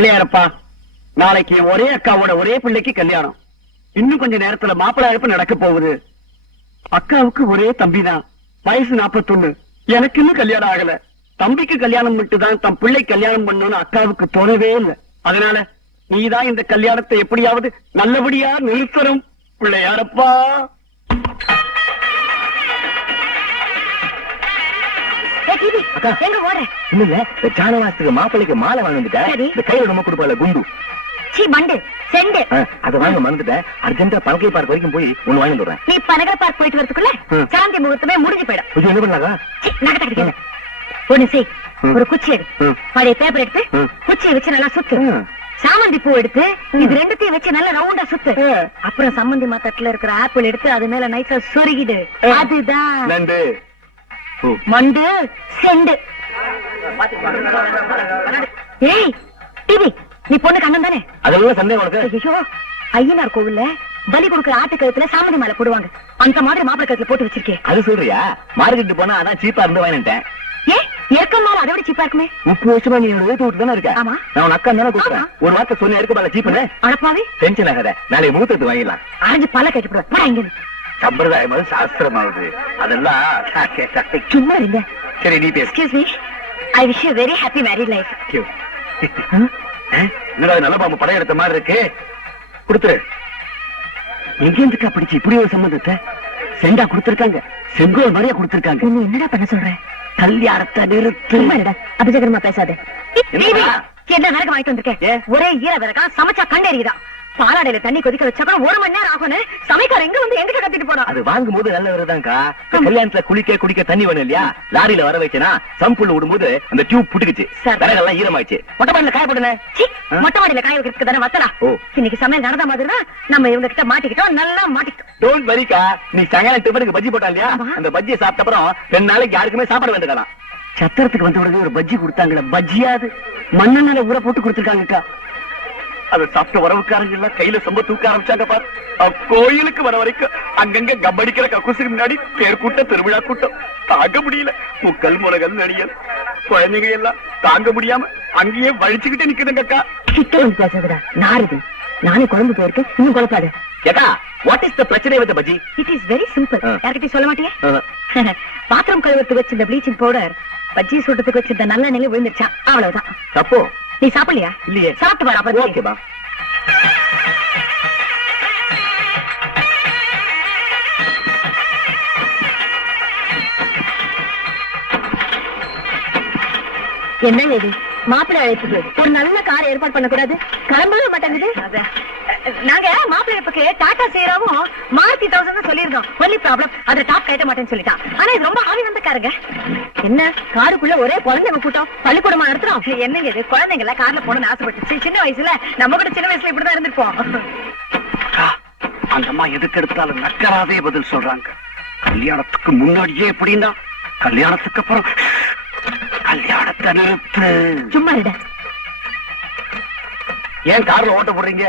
பிள்ளையாரப்பா, நாளைக்கு ஒரே அக்காவோட ஒரே பிள்ளைக்கு கல்யாணம். இன்னும் கொஞ்ச நேரத்துல மாப்பிள்ளை அழைப்பு நடக்க போகுது. அக்காவுக்கு ஒரே தம்பிதான், வயசு 41. எனக்கு இன்னும் கல்யாணம் ஆகல. தம்பிக்கு கல்யாணம் மட்டும்தான் தம் பிள்ளை கல்யாணம் பண்ணணும்னு அக்காவுக்கு தோணவே இல்லை. அதனால நீதான் இந்த கல்யாணத்தை எப்படியாவது நல்லபடியா நிறுத்தணும் பிள்ளையாரப்பா. சாணவாசத்துக்கு மாப்பிள்ளைக்கு மாலை வாங்கிட்டேன். கையில ரொம்ப கொடுப்பால குண்டு அதை வாங்க மறந்துட்டேன். அர்ஜென்டா பனகை பார்க் வரைக்கும் போய் ஒண்ணு வாங்கி வந்துடுறேன். நீ பனகை பார்க் போயிட்டு வரதுக்குள்ள சாந்தி முகூர்த்தமே முடிஞ்சு போயிடும். என்ன பண்ணாங்க? ஒண்ணு செய், ஒரு குச்சி எடு, பழைய பேப்பர் எடுத்து குச்சியை வச்சு நல்லா சுத்து. சாமந்தி பூ எடுத்து இது ரெண்டுத்தையும் வச்சு நல்லா ரவுண்டா சுத்து. அப்புறம் சம்மந்தி மாத்தட்டுல இருக்கிற ஆப்பிள் எடுத்து அது மேல நைஸா சொருகிடு. அதுதான் மண்டு செண்டு. ஏய் டிவி, நீ பொண்ணுக்கு அண்ணன் தானே? அதெல்லாம் சந்தேகம் உனக்கு? ஐயோ, ஐயனார் கோவில்ல பலி கொடுக்கிற ஆட்டு கழுத்துல சாமந்தி மாலை போடுவாங்க. அந்த மாதிரி மாப்பிளை கழுத்துல போட்டு வச்சிருக்கேன். அது சொல்றியா? மார்க்கெட்டு போனா அதான் சீப்பா இருந்து வாங்கிட்டேன். ஏன் ஏற்கம் மாலை அதை விட சீப்பா இருக்குமே? 30 வருஷமா நீ வீட்டு விட்டு தானே இருக்க. ஆமா, நான் உன் அக்கா தானே கூப்பிடுறேன். ஒரு வார்த்தை சொன்ன இருக்க பால சீப்புன்னு. அடப்பாவே, டென்ஷன் ஆகாத. நாளைக்கு மூத்தத்து வாங்கிடலாம். அரைஞ்சு பல்ல கட்டிவிடுவேன். இங்க சம்பிரதாயமாவது சாஸ்திரமாவது அதெல்லாம் சும்மா இல்ல. சரி நீ பேசு. Excuse me, I wish you very happy married life. என்னடா நல்ல பாம்பு படம் எடுத்த மாதிரி இருக்கு, கொடுத்துரு. எங்க இருந்துக்கா பிடிச்சு இப்படி ஒரு சம்பந்தத்தை செண்டா கொடுத்திருக்காங்க, செங்கோல் மாதிரியா கொடுத்திருக்காங்க. நீ என்னடா பண்ண சொல்ற? கல்யாணத்தை நிறுத்து. அபிஜகரமா பேசாதே. என்னடா? என்ன விறகு வாங்கிட்டு வந்திருக்கேன்? ஒரே ஈர விறகா, சமைச்சா கண்ணெறியுதான். பாலாடையில தண்ணி கொதிக்க வச்சா 1 மணி நேரம் ஆகும். சமைக்கார எங்க வந்து எங்கிட்ட கத்திட்டு போனா? அது வாங்கும் போது நல்ல விறகுதான்க்கா. கல்யாணத்துல குடிக்க தண்ணி வேணும் இல்லையா? லாரியில வர வச்சேனா சம்புள்ள விடும்போது அந்த டியூப் புட்டுக்குச்சு, விறகெல்லாம் ஈரமாயிடுச்சு. மொட்டை மாடியில காய போடுனே. மொட்டை மாடியில காய வைக்கிறதுக்கு தானே வத்தலா? இன்னைக்கு சமையல் நடந்த மாதிரி தான் நம்ம இவங்க கிட்ட மாட்டிக்கிட்டோம். நல்லா மாட்டிக்கிட்டோம். டோன்ட் வரிக்கா. நீ சாயங்காலம் டிஃபனுக்கு பஜ்ஜி போட்டா இல்லையா? அந்த பஜ்ஜியை சாப்பிட்ட அப்புறம் 2 நாளைக்கு யாருக்குமே சாப்பாடு வேண்டுக்கலாம். சத்திரத்துக்கு வந்த உடனே ஒரு பஜ்ஜி கொடுத்தாங்களே, பஜ்ஜியாது மண்ணெண்ணெயில ஊற போட்டு கொடுத்திருக்காங்கக்கா. அதை சாப்பிட்ட வரவுக்காரங்க எல்லாம் கையில சொம்ப தூக்க ஆரம்பிச்சாங்க பாரு. கோயிலுக்கு வர வரைக்கும் அங்கங்க கப்படிக்கிற கக்கூசுக்கு முன்னாடி பேர் கூட்டம், திருவிழா கூட்டம் தாங்க முடியல. முக்கல் முளகல் நடிகல் குழந்தைங்க எல்லாம் தாங்க முடியாம அங்கேயே வழிச்சுக்கிட்டே நிக்குதுங்கக்கா. கிட்ட வந்து பேசுறா நாரது. நானே குழம்பு போயிருக்கேன், இன்னும் குழப்பாது. ஏக்கா, வாட் இஸ் த பிரச்சனை with bajji? It is very simple. யார்கிட்ட சொல்ல மாட்டியே? பாத்திரம் கழுவுறதுக்கு வச்சிருந்த ப்ளீச்சிங் பவுடர் பஜ்ஜி சுடுறதுக்கு வச்சிருந்த நல்ல நிலை விழுந்துச்சா, அவ்வளவுதான். தப்போ? நீ சாப்பிடலையா? இல்லையே. சாப்பிட்டு பாரு. அப்புறம் ஓகேபா. என்ன லேடி, மாப்பிள்ளை அழைப்புக்கு ஒரு நல்ல கார் ஏற்பாடு பண்ணக்கூடாது? கிளம்பவே மாட்டேங்குது. நாங்க மாப்பிள்ளை அழைப்புக்கு டாடா சேராவும் மாருதி 1000 சொல்லியிருந்தோம். ஒன்லி ப்ராப்ளம், அதை டாப் கட்ட மாட்டேன்னு சொல்லிட்டான். ஆனா இது ரொம்ப ஆவி வந்த காருங்க. என்ன காருக்குள்ள ஒரே குழந்தைங்க கூட்டம், பள்ளிக்கூடமா நடத்துறோம். என்னங்க இது, குழந்தைங்கள கார்ல போகணும்னு ஆசைப்பட்டுச்சு. சின்ன வயசுல நம்ம கூட சின்ன வயசுல இப்படிதான் இருந்திருப்போம். அந்த அம்மா எதுக்கு எடுத்தாலும் நக்கராவே பதில் சொல்றாங்க. கல்யாணத்துக்கு முன்னாடியே எப்படின்னா, கல்யாணத்துக்கு அப்புறம் கல்யாணத்தை நிறுத்து. சும்மா இட. ஏன் கார்ல ஓட்ட போடுறீங்க?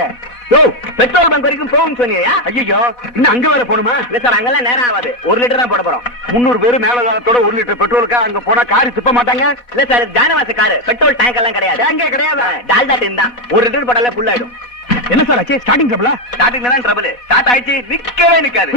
பெட்ரோல் பங்க் வரைக்கும் போகும் சொன்னீங்க. ஐயோ, இன்னும் அங்க வேற போணுமா? இல்ல சார், அங்கெல்லாம் நேரம் ஆகாது. 1 லிட்டர் தான் போட போறோம். 300 பேரு மேல காலத்தோட 1 லிட்டர் பெட்ரோலுக்கா அங்க போனா காரி துப்ப மாட்டாங்க. இல்ல சார், ஜானவாச காரு, பெட்ரோல் டேங்க் எல்லாம் கிடையாது. டேங்கே கிடையாது, டால்டா டின் தான். 1 லிட்டர் போட்டாலே ஃபுல் ஆயிடும். என்ன சார் ஆச்சு? ஸ்டார்டிங் ட்ரபிளா? ஸ்டார்டிங்ல தான் ட்ரபிள். ஸ்டார்ட் ஆயிடுச்சு, நிக்கவே நிக்காது.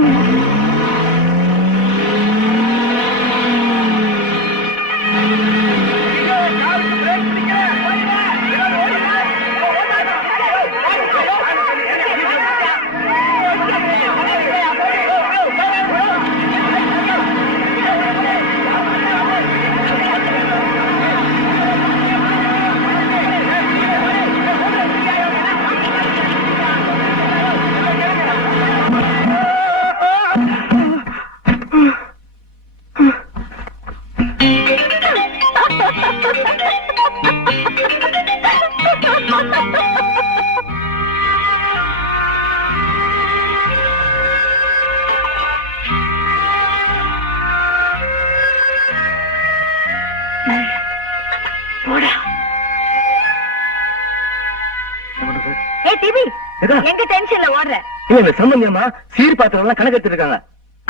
எங்க டென்ஷன்ல ஓடுற? இல்ல சம்பந்தியம்மா சீர் பாத்திரம் எல்லாம் கணக்கு எடுத்துருக்காங்க.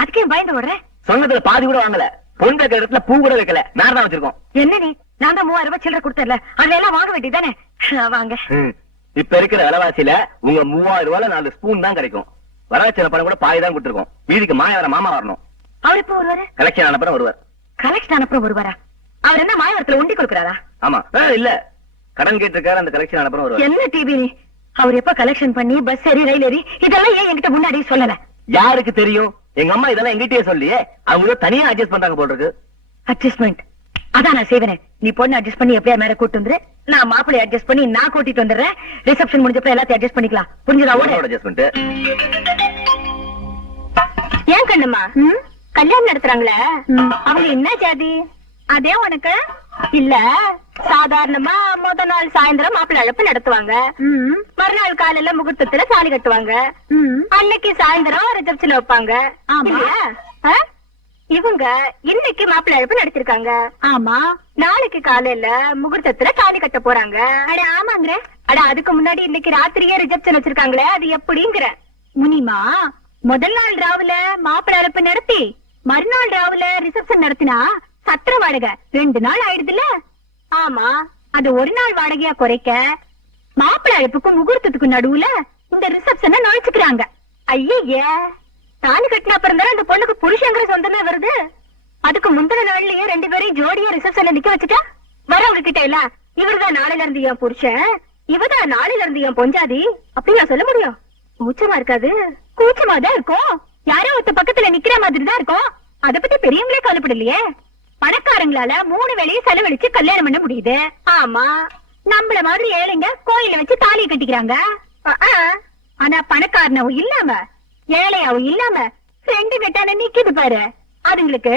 அதுக்கே பயந்து ஓடுற? சொன்னதுல பாதி கூட வாங்கல. பொண்ணு வைக்கிற இடத்துல பூ கூட வைக்கல. நேரம் தான் வச்சிருக்கோம். என்ன நீ? நான் தான் 3000 ரூபாய் சில்லறை கொடுத்தல, அதுல எல்லாம் வாங்க வேண்டியதானே? வாங்க. இப்ப இருக்கிற விலைவாசியில உங்க 3000 ரூபாய்ல 4 ஸ்பூன் தான் கிடைக்கும். வரவச்சன பணம் கூட பாய் தான் கொடுத்துருக்கோம். வீதிக்கு மாயவர மாமா வரணும். அவர் எப்ப வருவாரு? கலெக்ஷன் ஆனப்புறம் வருவார். கலெக்ஷன் ஆனப்புறம் வருவாரா? அவர் என்ன மாயவரத்துல உண்டி கொடுக்கறாரா? ஆமா. இல்ல, கடன் கேட்டிருக்காரு. அந்த கலெக்ஷன் ஆனப்புறம் வருவார். என்ன டிவி நீ? அவர் எப்ப கலெக்ஷன் பண்ணி பஸ் ஏறி ரயில் ஏறி இதெல்லாம் ஏன் என்கிட்ட முன்னாடியே சொல்லல? யாருக்கு தெரியும்? எங்க அம்மா இதெல்லாம் எங்கிட்டயே சொல்லியே. அவங்க தனியா அட்ஜஸ்ட் பண்றாங்க போல இருக்கு. அட்ஜஸ்ட்மெண்ட் அதான் நான் செய்வேன். நீ பொண்ணு அட்ஜஸ்ட் பண்ணி எப்படியா மேல கூட்டு வந்துரு. நான் மாப்பிள்ளை அட்ஜஸ்ட் பண்ணி நான் கூட்டிட்டு வந்துடுறேன். ரிசப்ஷன் முடிஞ்சப்ப எல்லாத்தையும் அட்ஜஸ்ட் பண்ணிக்கலாம். புரிஞ்சுதா? அட்ஜஸ்ட்மெண்ட். ஏன் கண்ணம்மா கல்யாணம் நடத்துறாங்களே, அவங்க என்ன ஜாதி? அதே உனக்கு இல்ல. சாதாரணமா முத நாள் சாயந்தரம் மாப்பிள்ளை அழைப்பு நடத்துவாங்க. மறுநாள் காலையில முகூர்த்தத்துல தாலி கட்டுவாங்க. அன்னைக்கு சாயந்தரம் ரிசப்ஷன் வைப்பாங்க. இல்லையா? இவங்க இன்னைக்கு மாப்பிள்ளை அழைப்பு நடத்திருக்காங்க. ஆமா. நாளைக்கு காலையில முகூர்த்தத்துல தாலி கட்ட போறாங்க. அட ஆமாங்க. அட அதுக்கு முன்னாடி இன்னைக்கு ராத்திரியே ரிசப்ஷன் வச்சிருக்காங்களே, அது எப்படிங்கிற? முனிமா, முதல் நாள் ராவுல மாப்பிள்ளை அழைப்பு நடத்தி மறுநாள் ராவுல ரிசப்ஷன் நடத்தினா சத்திர வாடகை 2 நாள் ஆயிடுதுல்ல? ஆமா. அது ஒரு நாள் வாடகையா குறைக்க மாப்பிள்ளை அழைப்புக்கும் முகூர்த்தத்துக்கும் நடுவுல இந்த ரிசப்ஷனை நுழைச்சுக்கிறாங்க. ஐயே, தாலி கட்டின அப்புறம் தானே அந்த பொண்ணுக்கு புருஷங்கிற சொந்தமே வருது. அதுக்கு முந்தின நாள்லயே 2 பேரையும் ஜோடியா ரிசப்ஷன்ல நிக்க வச்சுட்டா வரவங்க கிட்ட இல்ல, இவர்தான் நாளையில இருந்து என் புருஷன், இவதான் நாளையில இருந்து என் பொஞ்சாதி அப்படி நான் சொல்ல முடியும்? கூச்சமா இருக்காது? கூச்சமா தான் இருக்கும். யாரோ ஒருத்த பக்கத்துல நிக்கிற மாதிரி தான் இருக்கும். அத பத்தி பெரியவங்களே கவலைப்படலையே. பணக்காரங்களால 3 வேளையும் செலவழிச்சு கல்யாணம் பண்ண முடியுது. ஆமா. நம்மள மாதிரி ஏழைங்க கோயில வச்சு தாலியை கட்டிக்கிறாங்க. ஆனா பணக்காரனாவும் இல்லாம ஏழையாவும் இல்லாம 2 வெட்டான நிக்குது பாரு. அதுங்களுக்கு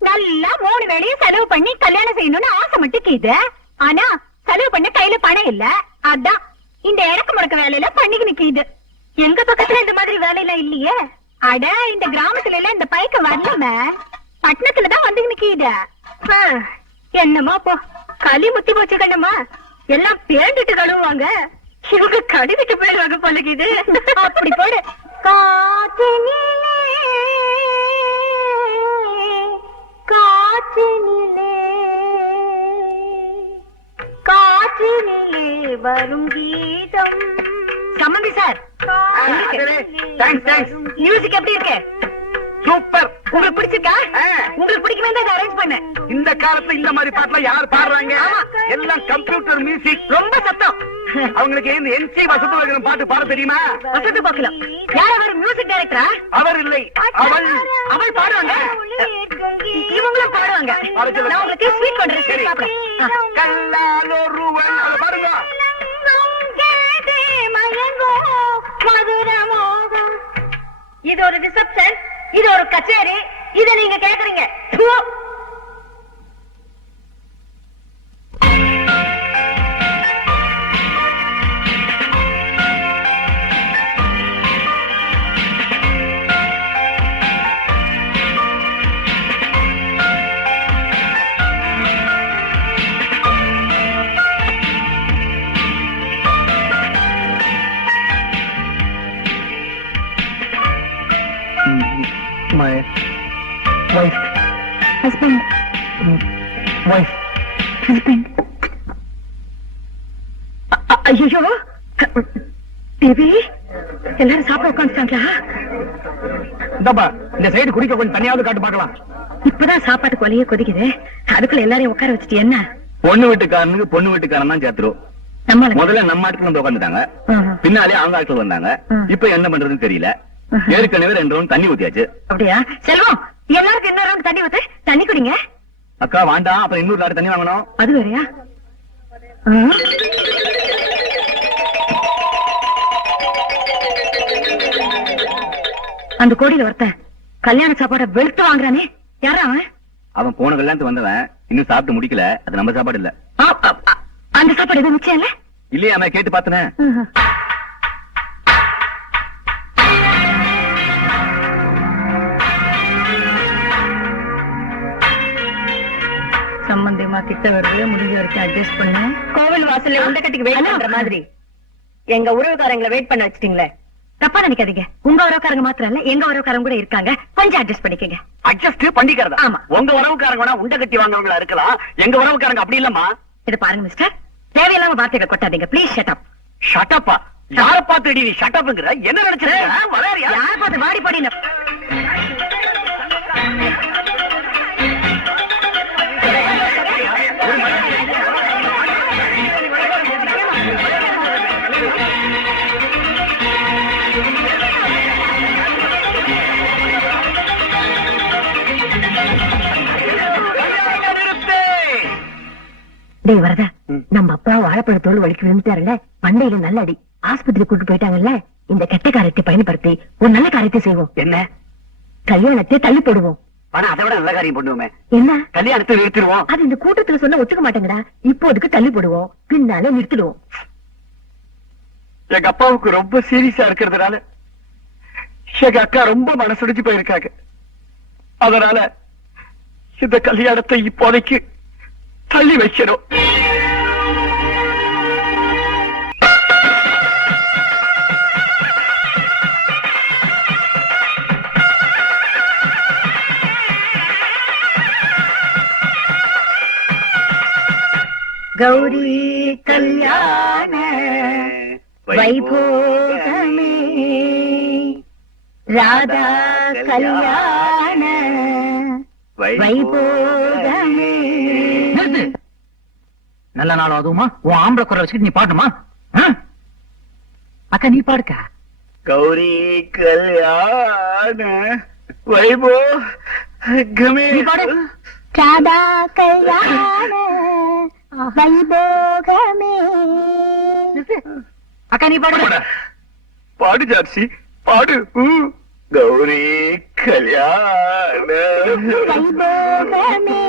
நல்லா 3 வேளையும் செலவு பண்ணி கல்யாணம் செய்யணும்னு ஆசை மட்டும். ஆனா செலவு பண்ண கையில பணம் இல்ல. அதான் இந்த இறக்கு முடக்க வேலையில பண்ணிக்கு நிக்குது. எங்க பக்கத்துல இந்த மாதிரி வேலையில இல்லையே. அட இந்த கிராமத்துல எல்லாம் இந்த பைக்க வரலாம, பட்டணத்துலதான் வந்து நிக்குது. என்னமா போ, களி முத்தி போச்சு கண்ணம்மா. எல்லாம் பேண்டுட்டு கழுவுவாங்க. இவங்க கடிவிட்டு போயிடுவாங்க பழகிது. அப்படி போடு. காற்றினிலே காற்றினிலே காற்றினிலே வரும் கீதம். சம்மந்தி சார், மியூசிக் எப்படி இருக்கு? சூப்பர். உங்களுக்கு பிடிச்சிருக்கா? உங்களுக்கு பிடிக்குமே தான் அரேஞ்ச் பண்ணேன். இந்த காலத்துல இந்த மாதிரி பாட்டுலாம் யார் பாடுறாங்க? எல்லாம் கம்ப்யூட்டர் மியூசிக். ரொம்ப சத்தம். அவங்களுக்கு இந்த என்சி வசந்தம் பாட்டு பாட தெரியுமா? வசந்த பாக்கலாம். யார் அவர்? மியூசிக் டைரக்டரா? அவர் இல்லை, அவள். அவள் பாடுவாங்க. இவங்களும் பாடுவாங்க. நான் உங்களுக்கு ஸ்வீட் பண்றேன். கல்லால் ஒருவன் பாருங்க. இது ஒரு ரிசப்ஷன், இது ஒரு கச்சேரி, இத நீங்க கேக்குறீங்க. My wife. Husband. Wife. Husband. ஐயோ, பேபி, எல்லாரும் சாப்பிட உட்காந்துட்டாங்களா? இந்தப்பா, இந்த சைடு குடிக்க கொஞ்சம் தனியாவது காட்டு பார்க்கலாம். இப்பதான் சாப்பாட்டு கொலையே கொதிக்குது. அதுக்குள்ள எல்லாரையும் உட்கார வச்சுட்டு என்ன? பொண்ணு வீட்டுக்காரனுக்கு பொண்ணு வீட்டுக்காரன் தான் சேர்த்துரும். முதல்ல நம்ம ஆட்கள் வந்து உட்காந்துட்டாங்க, பின்னாலே அவங்க ஆட்கள் வந்தாங்க. இப்ப என்ன பண்றதுன்னு தெரியல. ஏற்கனவே 2 ரவுண்ட் தண்ணி ஊத்தியாச்சு. அப்படியா? செல்வம், எல்லாருக்கும் இன்னொரு ரவுண்ட் தண்ணி ஊத்து. தண்ணி குடிங்க. அக்கா வேண்டாம், அப்புறம் இன்னொரு லாரி தண்ணி வாங்கணும். அது வேறையா? அந்த கோடியில ஒருத்தன் கல்யாண சாப்பாட வெளுத்து வாங்குறானே, யாரா அவன்? அவன் போன கல்யாணத்துக்கு வந்தவன், இன்னும் சாப்பிட்டு முடிக்கல. அது நம்ம சாப்பாடு இல்ல. அந்த சாப்பாடு எதுவும் மிச்சம் இல்ல? இல்லையா? அவன் கேட்டு பார்த்தனே. சம்பந்தியமா கிட்ட வருது, முடிஞ்ச வரைக்கும் அட்ஜஸ்ட் பண்ணு. கோவில் வாசல்ல உண்ட கட்டிக்கு வெயிட் பண்ற மாதிரி எங்க உறவுக்காரங்களை வெயிட் பண்ண வச்சிட்டீங்களே. தப்பா நினைக்காதீங்க. உங்க உறவுக்காரங்க மாத்திரம் இல்ல, எங்க உறவுக்காரங்க கூட இருக்காங்க. கொஞ்சம் அட்ஜஸ்ட் பண்ணிக்கங்க. அட்ஜஸ்ட் பண்ணிக்கிறதா? ஆமா. உங்க உறவுக்காரங்க வேணா உண்ட கட்டி வாங்குறவங்களா இருக்கலாம், எங்க உறவுக்காரங்க அப்படி இல்லம்மா. இது பாருங்க மிஸ்டர், தேவையில்லாம வார்த்தைகளை கொட்டாதீங்க ப்ளீஸ் ஷட் அப். ஷட்டப்பா யார பாத்துடி நீ ஷட்டப்ங்கற என்ன நினைச்சிருக்க வளையறியா யார் பார்த்து வாடி பாடி டேய் வரதா, நம்ம அப்பா வாழைப்பழத்தோடு வலிக்கு விழுந்துட்டாருல்ல, மண்டையில நல்ல அடி, ஆஸ்பத்திரி கூட்டு போயிட்டாங்கல்ல. இந்த கெட்ட காரியத்தை பயன்படுத்தி ஒரு நல்ல காரியத்தை செய்வோம். என்ன கல்யாணத்தை தள்ளி போடுவோம். ஆனா அதை விட நல்ல காரியம் பண்ணுவோமே. என்ன கல்யாணத்தை நிறுத்திடுவோம். அது இந்த கூட்டத்துல சொன்னா ஒத்துக்க மாட்டேங்கடா. இப்போதுக்கு தள்ளி போடுவோம், பின்னால நிறுத்திடுவோம். எங்க அப்பாவுக்கு ரொம்ப சீரியஸா இருக்கிறதுனால எங்க அக்கா ரொம்ப மனசுடிச்சு போயிருக்காங்க. அதனால இந்த கல்யாணத்தை இப்போதைக்கு தள்ளி வைக்கிறோம். கௌரி கல்யாண வைபோகமே, ராதா கல்யாண வைபோகமே. நல்ல நாள் அதுவுமா உன் ஆம்பளை குறை வச்சுக்கிட்டு நீ பாட்டுமா? அக்கா நீ பாடுக்கா. கௌரி கல்யாண வைபோகமே. நீ பாடு. ராதா கல்யாண வைபோகமே. அக்கா நீ பாடு. பாடு ஜார்சி பாடு. கௌரி கல்யாண வைபோகமே.